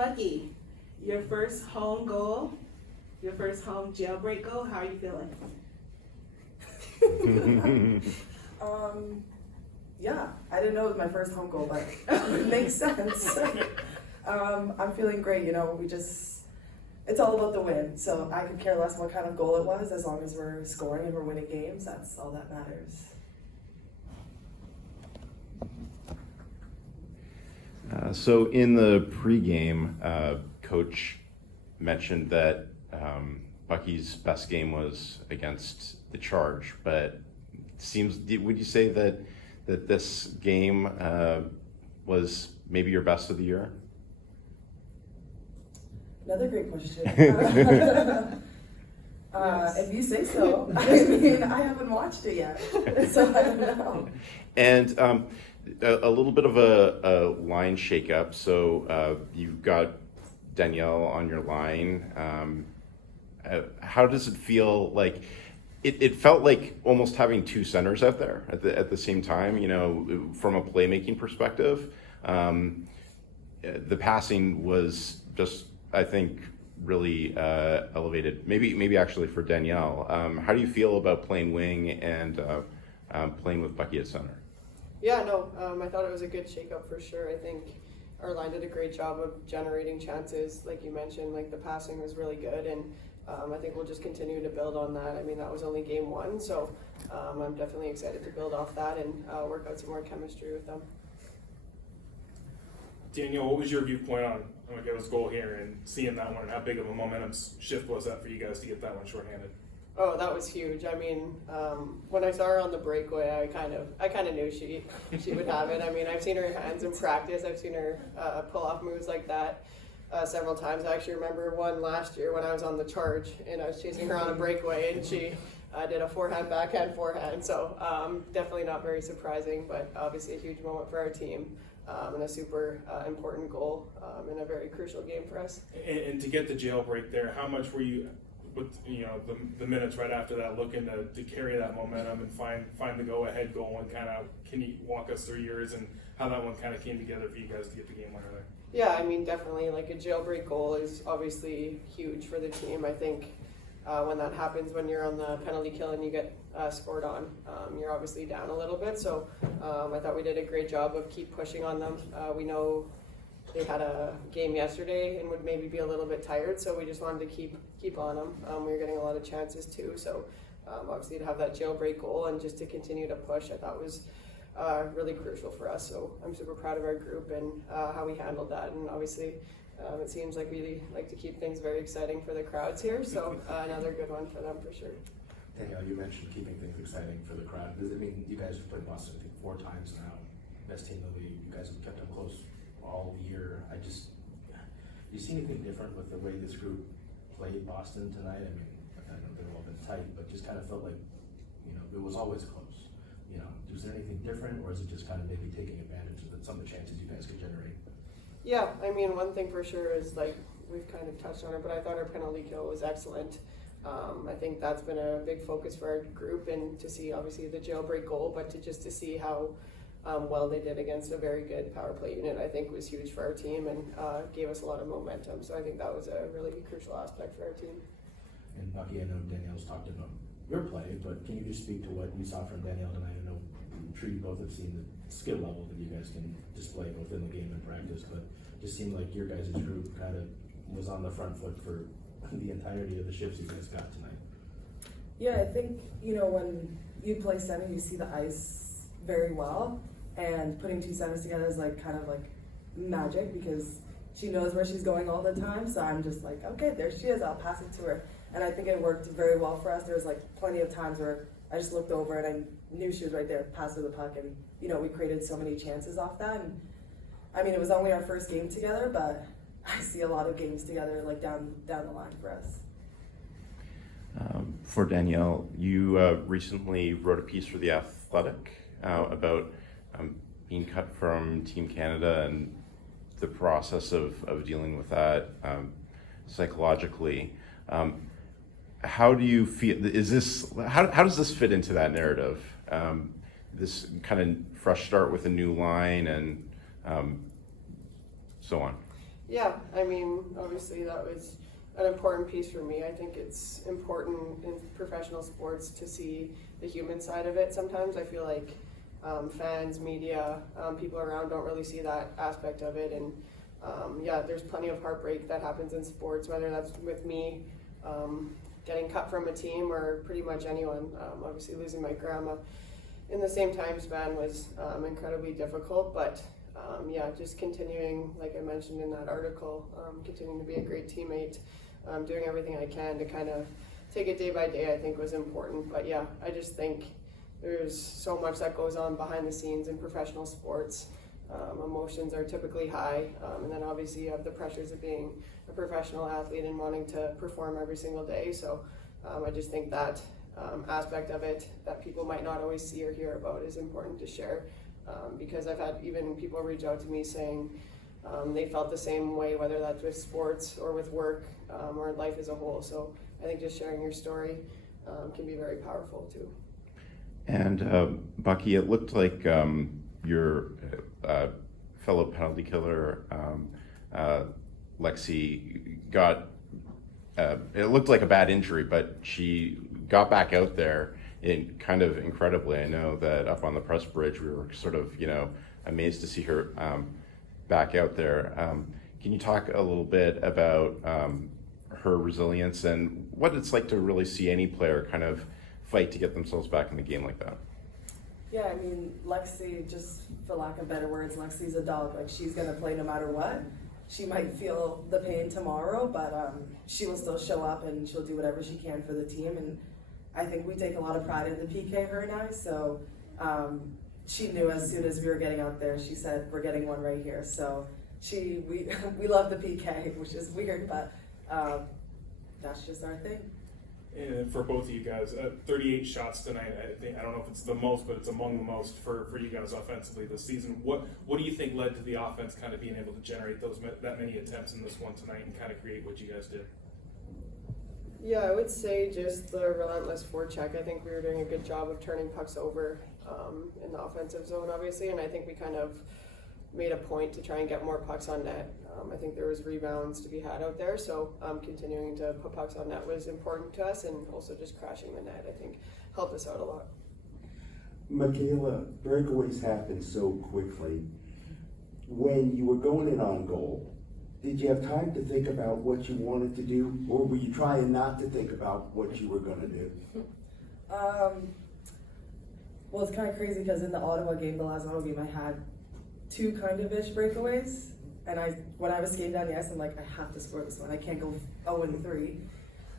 Bucky, your first home goal, your first home jailbreak goal, how are you feeling? Yeah, I didn't know it was my first home goal, but it makes sense. I'm feeling great, it's all about the win. So I could care less what kind of goal it was, as long as we're scoring and we're winning games, that's all that matters. So in the pregame, Coach mentioned that Bucky's best game was against the Charge, but would you say that this game was maybe your best of the year? Another great question. If you say so. I mean, I haven't watched it yet, so I don't know. And a little bit of a line shakeup. So you've got Danielle on your line. How does it feel? Like it felt like almost having two centers out there at the same time. From a playmaking perspective, the passing was just, I think, really elevated. Maybe actually for Danielle. How do you feel about playing wing and playing with Bucky at center? Yeah, no, I thought it was a good shakeup for sure. I think our line did a great job of generating chances, like you mentioned. Like the passing was really good, and I think we'll just continue to build on that. I mean, that was only game one, so I'm definitely excited to build off that and work out some more chemistry with them. Danielle, what was your viewpoint on Mykyl's goal here and seeing that one, and how big of a momentum shift was that for you guys to get that one shorthanded? Oh, that was huge. I mean, when I saw her on the breakaway, I kind of knew she would have it. I mean, I've seen her hands in practice. I've seen her pull off moves like that several times. I actually remember one last year when I was on the Charge and I was chasing her on a breakaway, and she did a forehand, backhand, forehand. So definitely not very surprising, but obviously a huge moment for our team. And a super important goal in a very crucial game for us. And to get the jailbreak there, how much were you, with the minutes right after that, looking to carry that momentum and find the go-ahead goal, and kind of, can you walk us through yours and how that one kind of came together for you guys to get the game winner there? Yeah, I mean, definitely, like a jailbreak goal is obviously huge for the team. I think when that happens, when you're on the penalty kill and you get scored on, you're obviously down a little bit. So I thought we did a great job of keep pushing on them. We know they had a game yesterday and would maybe be a little bit tired, so we just wanted to keep on them. We were getting a lot of chances too, so obviously to have that jailbreak goal and just to continue to push, I thought was really crucial for us. So I'm super proud of our group and how we handled that, and obviously it seems like we like to keep things very exciting for the crowds here, so another good one for them for sure. Danielle, you mentioned keeping things exciting for the crowd. Does it mean you guys have played Boston, I think, 4 times now, best team in the league? You guys have kept them close all year. Do you see anything different with the way this group played Boston tonight? I mean, I know they've all been tight, but just kind of felt like, it was always close. Was there anything different, or is it just kind of maybe taking advantage of some of the chances you guys could generate? Yeah, I mean, one thing for sure is, like, we've kind of touched on it, but I thought our penalty kill was excellent. I think that's been a big focus for our group, and to see obviously the jailbreak goal, but to see how well they did against a very good power play unit, I think was huge for our team and gave us a lot of momentum. So I think that was a really crucial aspect for our team. And Bucky, I know Danielle's talked about your play, but can you just speak to what you saw from Danielle tonight? I know I'm sure you both have seen the skill level that you guys can display both in the game and practice, but it just seemed like your guys' group kind of was on the front foot for the entirety of the shifts you guys got tonight. Yeah, I think, when you play center, you see the ice very well, and putting two centers together is kind of like magic, because she knows where she's going all the time. So I'm just like, okay, there she is, I'll pass it to her. And I think it worked very well for us. There was plenty of times where I just looked over and I knew she was right there, passed her the puck, and we created so many chances off that. And I mean, it was only our first game together, but I see a lot of games together down the line for us. For Danielle, you recently wrote a piece for The Athletic about being cut from Team Canada and the process of dealing with that psychologically. How do you feel? How does this fit into that narrative? This kind of fresh start with a new line and so on. Yeah, I mean, obviously that was an important piece for me. I think it's important in professional sports to see the human side of it. Sometimes I feel like fans, media, people around don't really see that aspect of it. And yeah, there's plenty of heartbreak that happens in sports, whether that's with me getting cut from a team or pretty much anyone. Obviously losing my grandma in the same time span was incredibly difficult, but yeah, just continuing, like I mentioned in that article, continuing to be a great teammate, doing everything I can to kind of take it day by day, I think was important. But yeah, I just think there's so much that goes on behind the scenes in professional sports. Emotions are typically high, and then obviously you have the pressures of being a professional athlete and wanting to perform every single day. So I just think that aspect of it that people might not always see or hear about is important to share, because I've had even people reach out to me saying they felt the same way, whether that's with sports or with work or life as a whole. So I think just sharing your story can be very powerful too. And Bucky, it looked like your fellow penalty killer, Lexi, got, it looked like a bad injury, but she got back out there in kind of incredibly. I know that up on the press bridge, we were sort of, amazed to see her back out there. Can you talk a little bit about her resilience and what it's like to really see any player kind of fight to get themselves back in the game like that? Yeah, I mean, Lexi, just for lack of better words, Lexi's a dog. Like, she's gonna play no matter what. She might feel the pain tomorrow, but she will still show up and she'll do whatever she can for the team. And I think we take a lot of pride in the PK, her and I. So she knew as soon as we were getting out there, she said, "We're getting one right here." So we love the PK, which is weird, but that's just our thing. And for both of you guys, 38 shots tonight. I don't know if it's the most, but it's among the most for you guys offensively this season. What do you think led to the offense kind of being able to generate that many attempts in this one tonight and kind of create what you guys did? Yeah, I would say just the relentless forecheck. I think we were doing a good job of turning pucks over in the offensive zone, obviously, and I think we kind of made a point to try and get more pucks on net. I think there was rebounds to be had out there, so continuing to put pucks on net was important to us, and also just crashing the net, I think, helped us out a lot. Mikyla, breakaways happen so quickly. When you were going in on goal, did you have time to think about what you wanted to do, or were you trying not to think about what you were going to do? Well, it's kind of crazy because in the Ottawa game, the last Ottawa game, I had two kind of ish breakaways. And when I was skating down the ice, I'm like, I have to score this one. I can't go 0-3.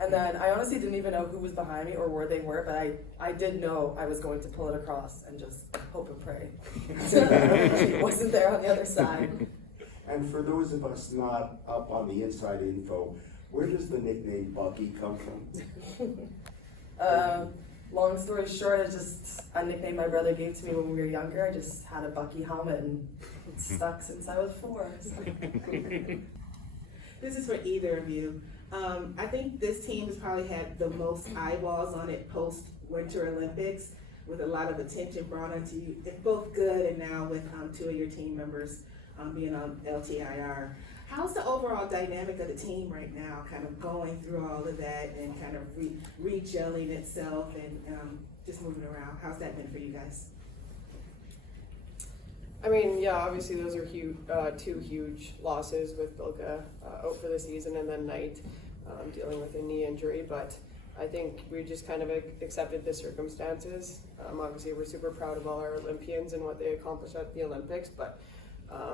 And then I honestly didn't even know who was behind me or where they were, but I did know I was going to pull it across and just hope and pray. She wasn't there on the other side. And for those of us not up on the inside info, where does the nickname Bucky come from? Long story short, it's just a nickname my brother gave to me when we were younger. I just had a Bucky helmet and it's stuck since I was 4. So. This is for either of you. I think this team has probably had the most eyeballs on it post Winter Olympics, with a lot of attention brought onto you. It's both good and now with 2 of your team members being on LTIR. How's the overall dynamic of the team right now, kind of going through all of that and kind of re-gelling itself and just moving around? How's that been for you guys? I mean, yeah, obviously those are huge, 2 huge losses with Bilka out for the season, and then Knight dealing with a knee injury. But I think we just kind of accepted the circumstances. Obviously, we're super proud of all our Olympians and what they accomplished at the Olympics. But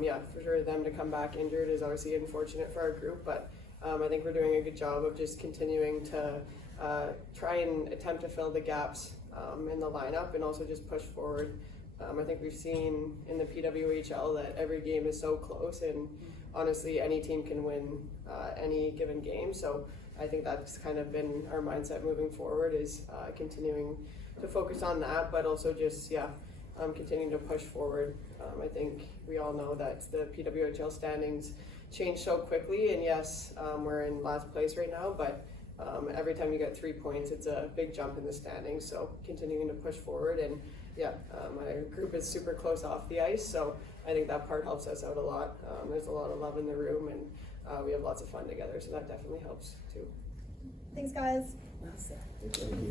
yeah, for sure, them to come back injured is obviously unfortunate for our group. But I think we're doing a good job of just continuing to try and attempt to fill the gaps in the lineup and also just push forward. I think we've seen in the PWHL that every game is so close, and honestly any team can win any given game. So I think that's kind of been our mindset moving forward, is continuing to focus on that, but also just continuing to push forward. I think we all know that the PWHL standings change so quickly, and yes, we're in last place right now, but every time you get 3 points, it's a big jump in the standings. So continuing to push forward and yeah, my group is super close off the ice, so I think that part helps us out a lot. There's a lot of love in the room, and we have lots of fun together, so that definitely helps too. Thanks, guys. Well said. Thank you.